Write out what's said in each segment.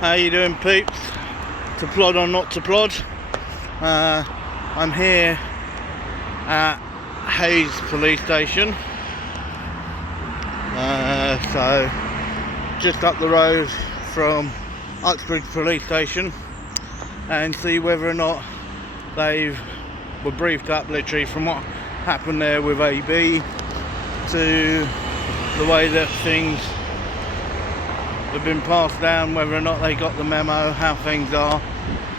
How you doing, peeps? To plod or not to plod? I'm here at Hayes Police Station. So just up the road from Uxbridge Police Station, and see whether or not they were briefed up literally from what happened there with AB to the way that things have been passed down, whether or not they got the memo, how things are,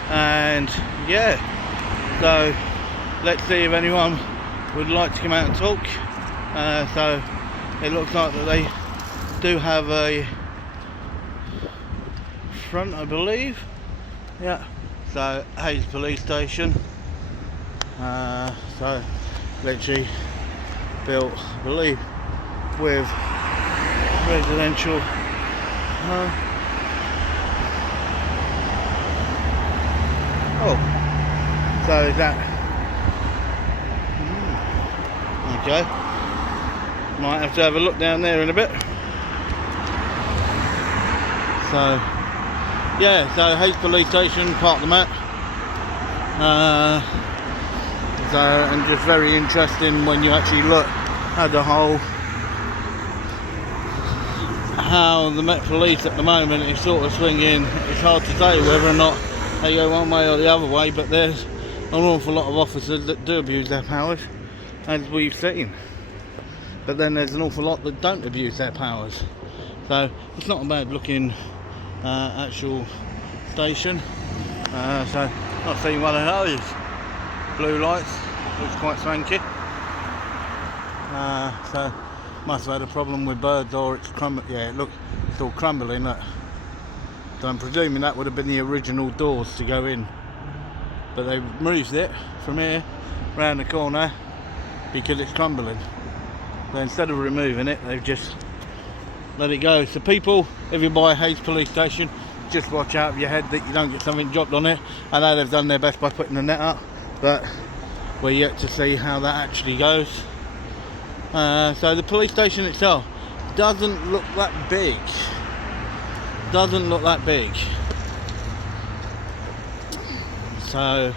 and yeah, so let's see if anyone would like to come out and talk. So it looks like that they do have a front, I believe. Yeah, so Hayes Police Station. So literally built, I believe, with residential so is that okay, might have to have a look down there in a bit. So yeah, so Hayes Police Station, part of the map. So, and just very interesting when you actually look at the whole, how the Met Police at the moment is sort of swinging. It's hard to say whether or not they go one way or the other way, but there's an awful lot of officers that do abuse their powers, as we've seen. But then there's an awful lot that don't abuse their powers. So it's not a bad looking actual station. So not seeing one of those blue lights, looks quite swanky. So must have had a problem with birds, or it's crumbling. Yeah, look, it's all crumbling. Look. So I'm presuming that would have been the original doors to go in, but they moved it from here round the corner because it's crumbling. So instead of removing it, they've just let it go. So people, if you buy Hayes Police Station, just watch out of your head that you don't get something dropped on it. I know they've done their best by putting the net up, but we're yet to see how that actually goes. So the police station itself doesn't look that big. Doesn't look that big. So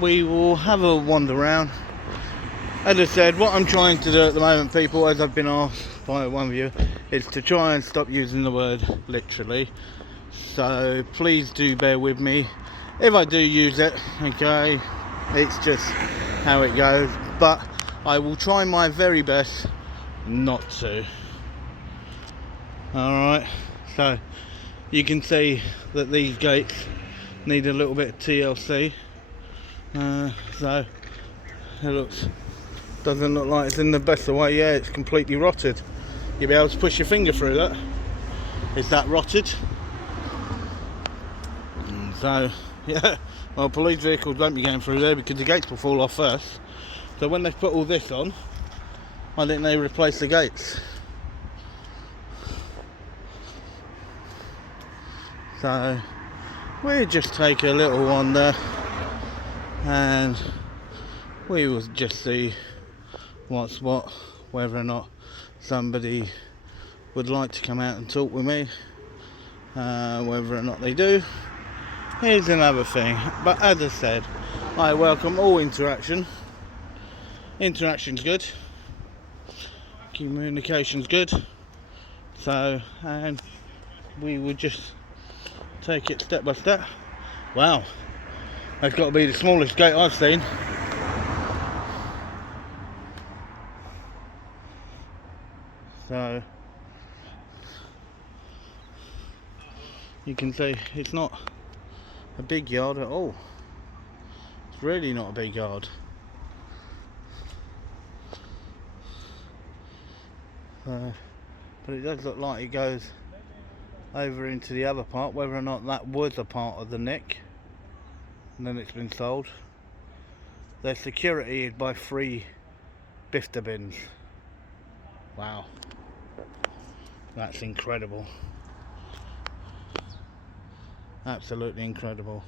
we will have a wander around. As I said, what I'm trying to do at the moment, people, as I've been asked by one of you, is to try and stop using the word literally. So please do bear with me if I do use it, okay? It's just how it goes, but I will try my very best not to. Alright, so you can see that these gates need a little bit of TLC. So it doesn't look like it's in the best of way. Yeah, it's completely rotted. You'll be able to push your finger through that. Is that rotted? So yeah, well, police vehicles won't be going through there because the gates will fall off first. So when they put all this on, why didn't they replace the gates? So we'll just take a little wander and we will just see what's what, whether or not somebody would like to come out and talk with me. Whether or not they do, here's another thing. But as I said, I welcome all interaction. Interaction's good, communication's good. So, and we will just take it step by step. Wow, that's got to be the smallest gate I've seen. So you can see it's not a big yard at all. It's really not a big yard. But it does look like it goes over into the other part, whether or not that was a part of the neck and then it's been sold. Their security is by 3 bifter bins. Wow, that's incredible. Absolutely incredible.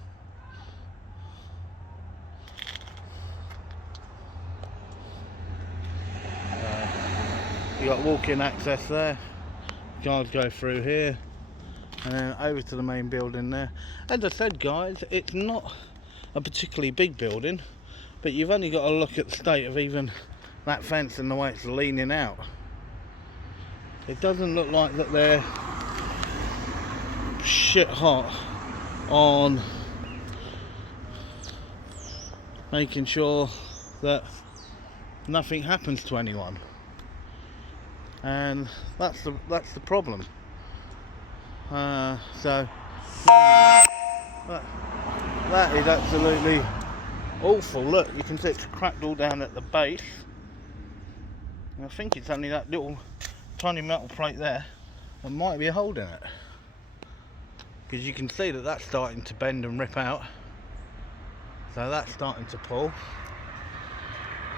You got walk-in access there. Guys go through here and then over to the main building there. As I said, guys, it's not a particularly big building, but you've only got to look at the state of even that fence and the way it's leaning out. It doesn't look like that they're shit hot on making sure that nothing happens to anyone, and that's the problem. So that is absolutely awful. Look, you can see it's cracked all down at the base, and I think it's only that little tiny metal plate there that might be a hole in it, because you can see that that's starting to bend and rip out. So that's starting to pull,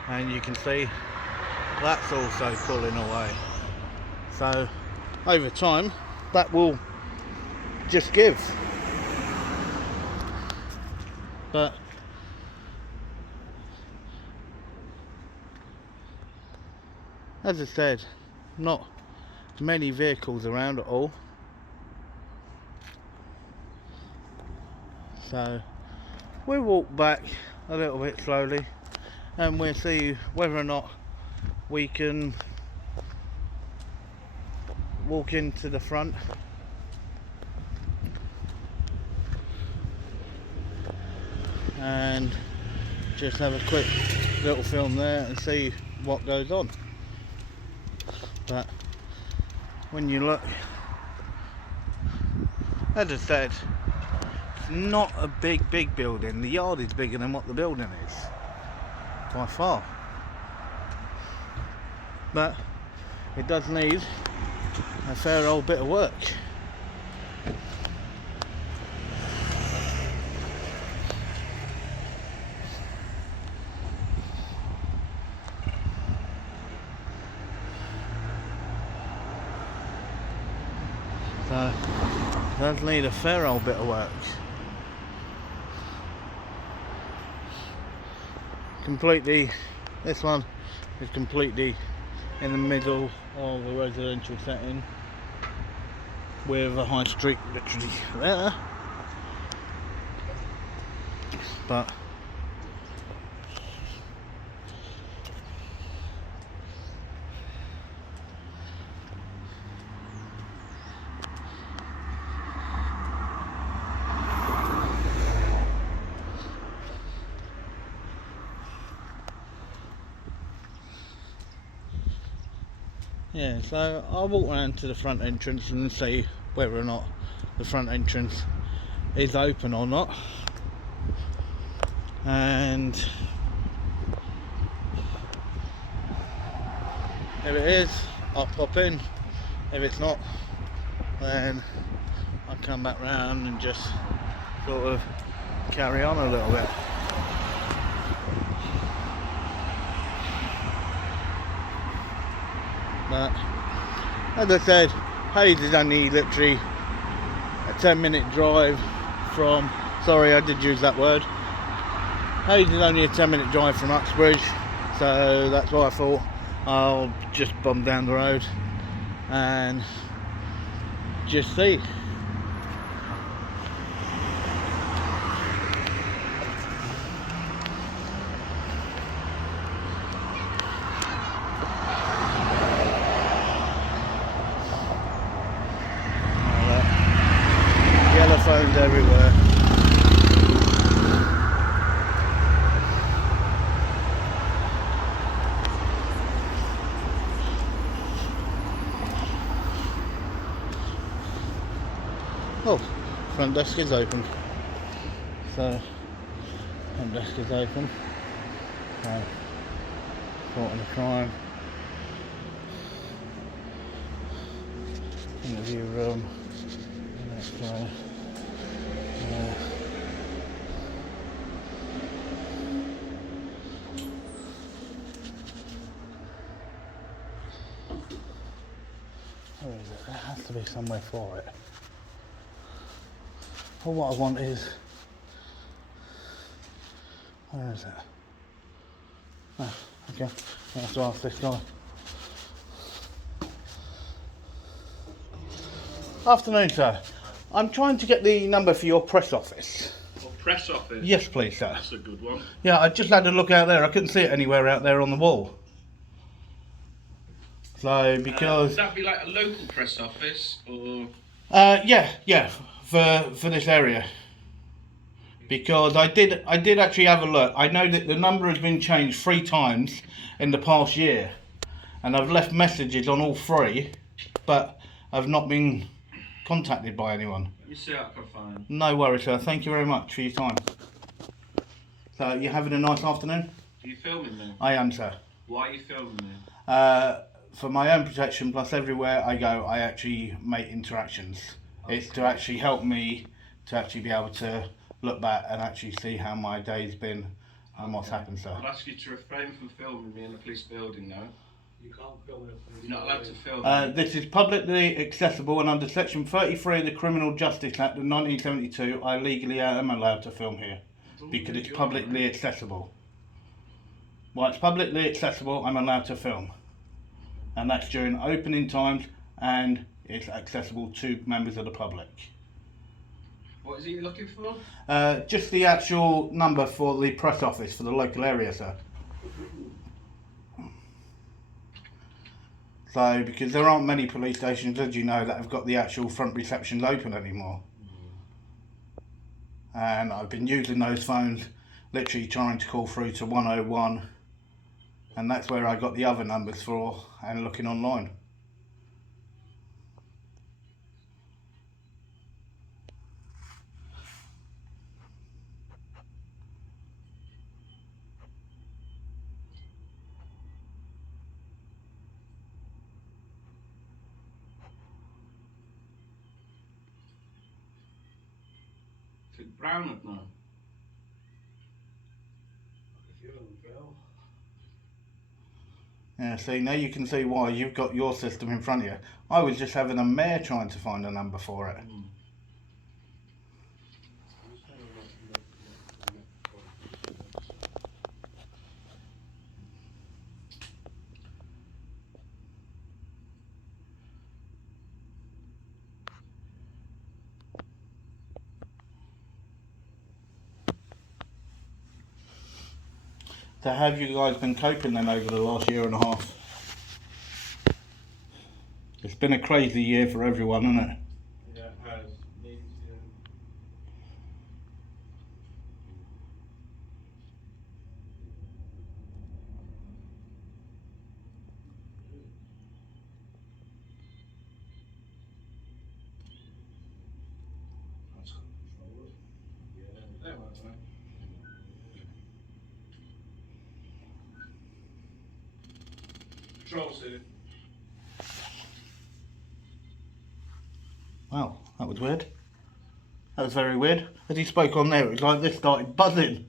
and you can see that's also pulling away. So over time that will just give. But as I said, not many vehicles around at all, so we'll walk back a little bit slowly and we'll see whether or not we can walk into the front and just have a quick little film there and see what goes on. But when you look, as I said, it's not a big building. The yard is bigger than what the building is by far, but it does need a fair old bit of work. So it does need a fair old bit of work. Completely, this one is completely in the middle of a residential setting with a high street literally there, but yeah, so I'll walk around to the front entrance and see whether or not the front entrance is open or not, and if it is, I'll pop in. If it's not, then I'll come back round and just sort of carry on a little bit. But as I said, Hayes is only literally a 10-minute drive from, sorry I did use that word, Hayes is only a 10-minute drive from Uxbridge, so that's why I thought I'll just bomb down the road and just see. Phones everywhere. Oh, front desk is open. So, front desk is open. Caught in a crime. Interview room. Next guy. Where is it? There has to be somewhere for it. Well, what I want is, where is it? Oh, okay, I have to ask this guy. Afternoon, sir. I'm trying to get the number for your press office. Or press office? Yes, please, sir. That's a good one. Yeah, I just had a look out there. I couldn't see it anywhere out there on the wall. So, Would because... that be like a local press office, or...? yeah, for this area. Because I did actually have a look. I know that the number has been changed 3 times in the past year. And I've left messages on all 3, but I've not been contacted by anyone. Let me see what I can find. No worries, sir. Thank you very much for your time. So, you having a nice afternoon? Are you filming me? I am, sir. Why are you filming me? For my own protection, plus everywhere I go, I actually make interactions. Okay. It's to actually help me to actually be able to look back and actually see how my day's been and what's happened, sir. I'll ask you to refrain from filming me in a police building now. You can't film in a police You're not allowed to film me. This is publicly accessible, and under section 33 of the Criminal Justice Act of 1972, I legally am allowed to film here because it's publicly accessible. While it's publicly accessible, I'm allowed to film. And that's during opening times, and it's accessible to members of the public. What is it you're looking for? Just the actual number for the press office for the local area, sir. So, because there aren't many police stations, as you know, that have got the actual front receptions open anymore. And I've been using those phones, literally trying to call through to 101. And that's where I got the other numbers for, and looking online. Is it Brown now? If you're on the drill. Yeah, see, now you can see why you've got your system in front of you. I was just having a mare trying to find a number for it. So how have you guys been coping then over the last year and a half? It's been a crazy year for everyone, hasn't it? Yeah, it has. Me too. That's got control. Yeah. There, right there. Control C. Wow, that was weird. That was very weird. As he spoke on there, it was like this started buzzing.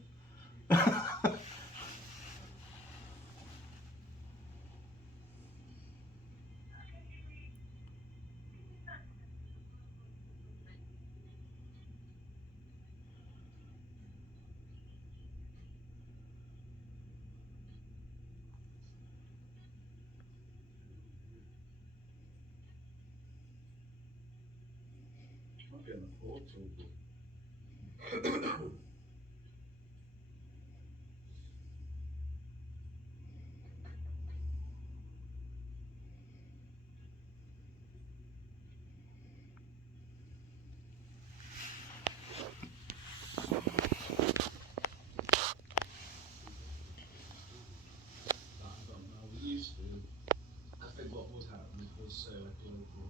Might be on the portal, but... I don't know. We used to. I think what would happen was a global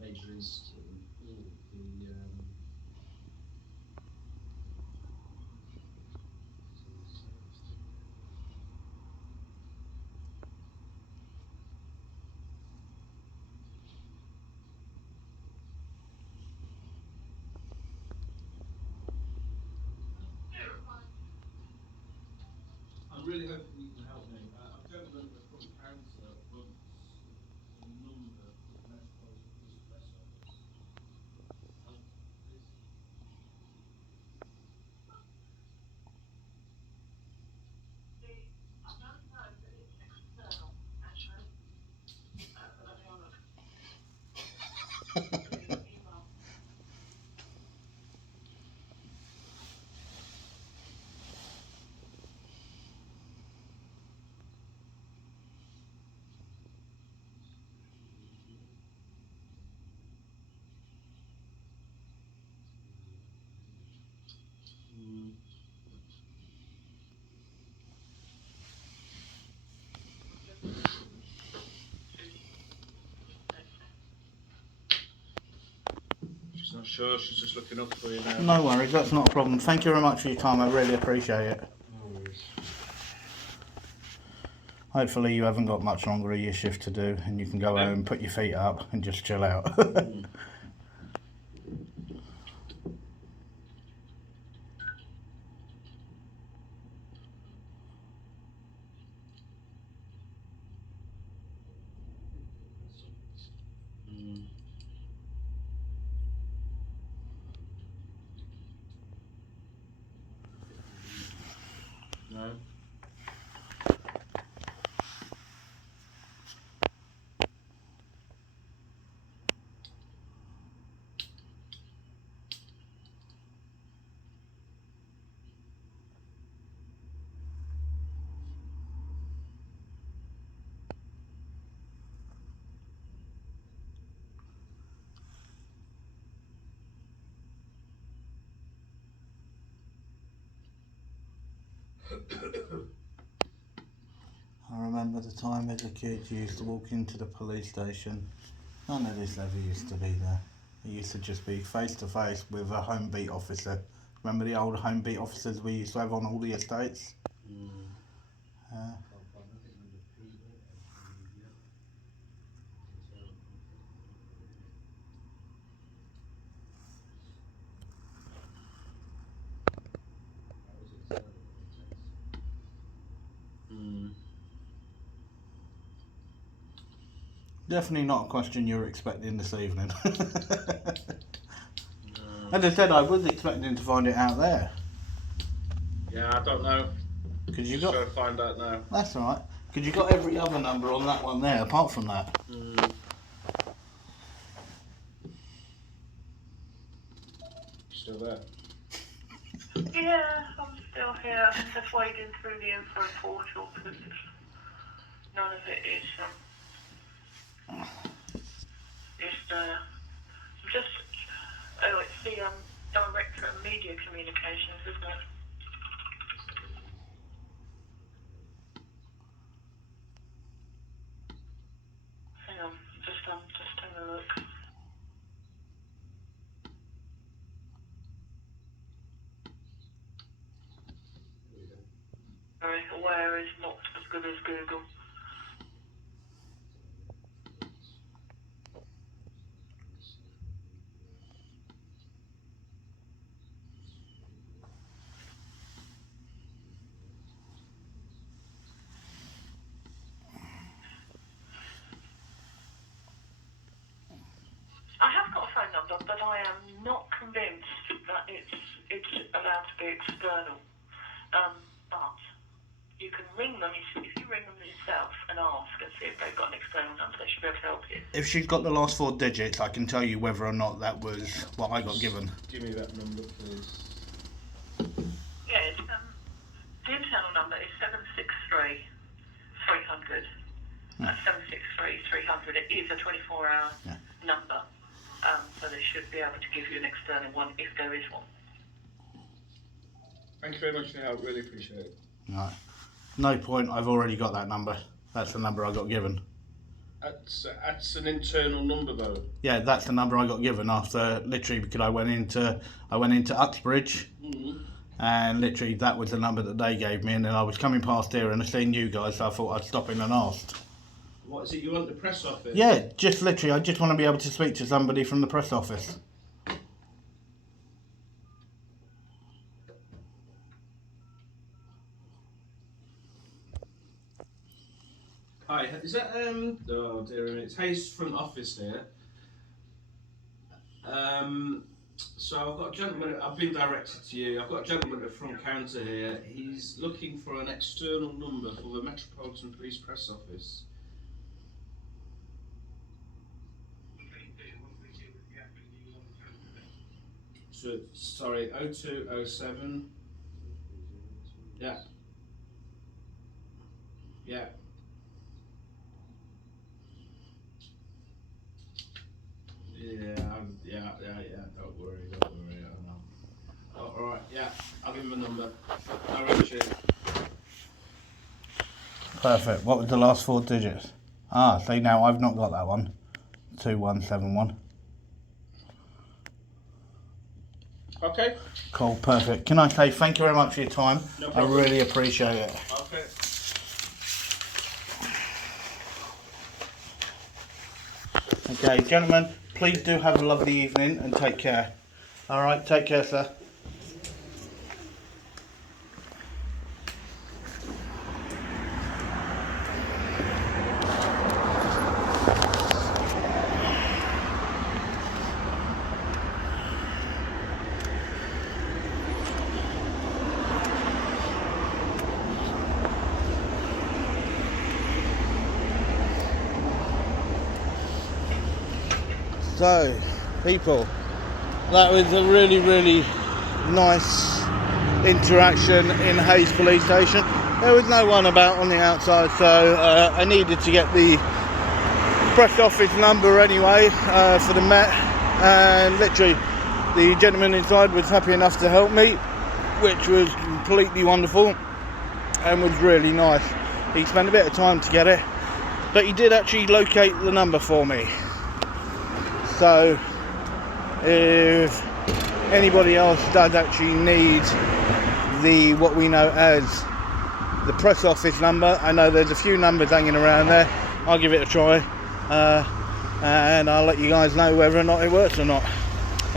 major incident. All the I'm really hoping you can help me. A gentleman at the front counter wants the number for the Metropolitan Police Press Office. Help, please. not sure. She's just looking up for you now. No worries, that's not a problem. Thank you very much for your time, I really appreciate it. No worries. Hopefully you haven't got much longer of your shift to do and you can go home, put your feet up and just chill out. No. I remember the time as a kid you used to walk into the police station. None of this ever used to be there. It used to just be face to face with a home beat officer. Remember the old home beat officers we used to have on all the estates? Definitely not a question you were expecting this evening. As I said, I was expecting to find it out there. Yeah, I don't know. Because you Just got. trying to find out now. That's alright. Because you got every other number on that one there, apart from that. Still there? Yeah, I'm still here. I'm just wading through the info portal because none of it is just it's the Director of Media Communications, isn't it? Hang on, just having a look. Sorry, Aware is not as good as Google. I have got a phone number, but I am not convinced that it's allowed to be external. But you can ring them if you ring them yourself and ask and see if they've got an external number. They should be able to help you. If she's got the last 4 digits, I can tell you whether or not that was what I got given. Give me that number, please. Yeah, the internal number is 763 300. That's 763 300. It is a 24-hour number, so they should be able to give you an external one if there is one. Thank you very much for your help. Really appreciate it. Right. No point, I've already got that number. That's the number I got given. That's an internal number though. Yeah, that's the number I got given after literally because I went into Uxbridge and literally that was the number that they gave me, and then I was coming past here and I seen you guys, so I thought I'd stop in and ask. What is it you want, the press office? Yeah, just literally I just want to be able to speak to somebody from the press office. Hi, is that oh dear, it's Hayes front office here. So I've got a gentleman, I've been directed to you, I've got a gentleman at the front counter here. He's looking for an external number for the Metropolitan Police Press Office. So, sorry, 0207. Yeah. Yeah. Yeah, don't worry, I know. Oh, alright, yeah, I'll give him a number. No Richard. Perfect. What was the last 4 digits? See now I've not got that one. 2171. Okay. Cool, perfect. Can I say thank you very much for your time? No I problem. really appreciate it. Okay. Okay, gentlemen, please do have a lovely evening and take care. All right, take care, sir. So, people, that was a really, really nice interaction in Hayes Police Station. There was no one about on the outside, so I needed to get the press office number anyway for the Met, and literally the gentleman inside was happy enough to help me, which was completely wonderful and was really nice. He spent a bit of time to get it, but he did actually locate the number for me. So if anybody else does actually need the what we know as the press office number, I know there's a few numbers hanging around there. I'll give it a try and I'll let you guys know whether or not it works or not.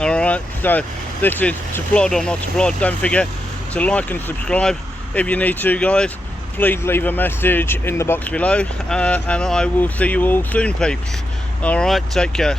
Alright, so this is to plod or not to plod. Don't forget to like and subscribe. If you need to, guys, please leave a message in the box below and I will see you all soon, peeps. Alright, take care.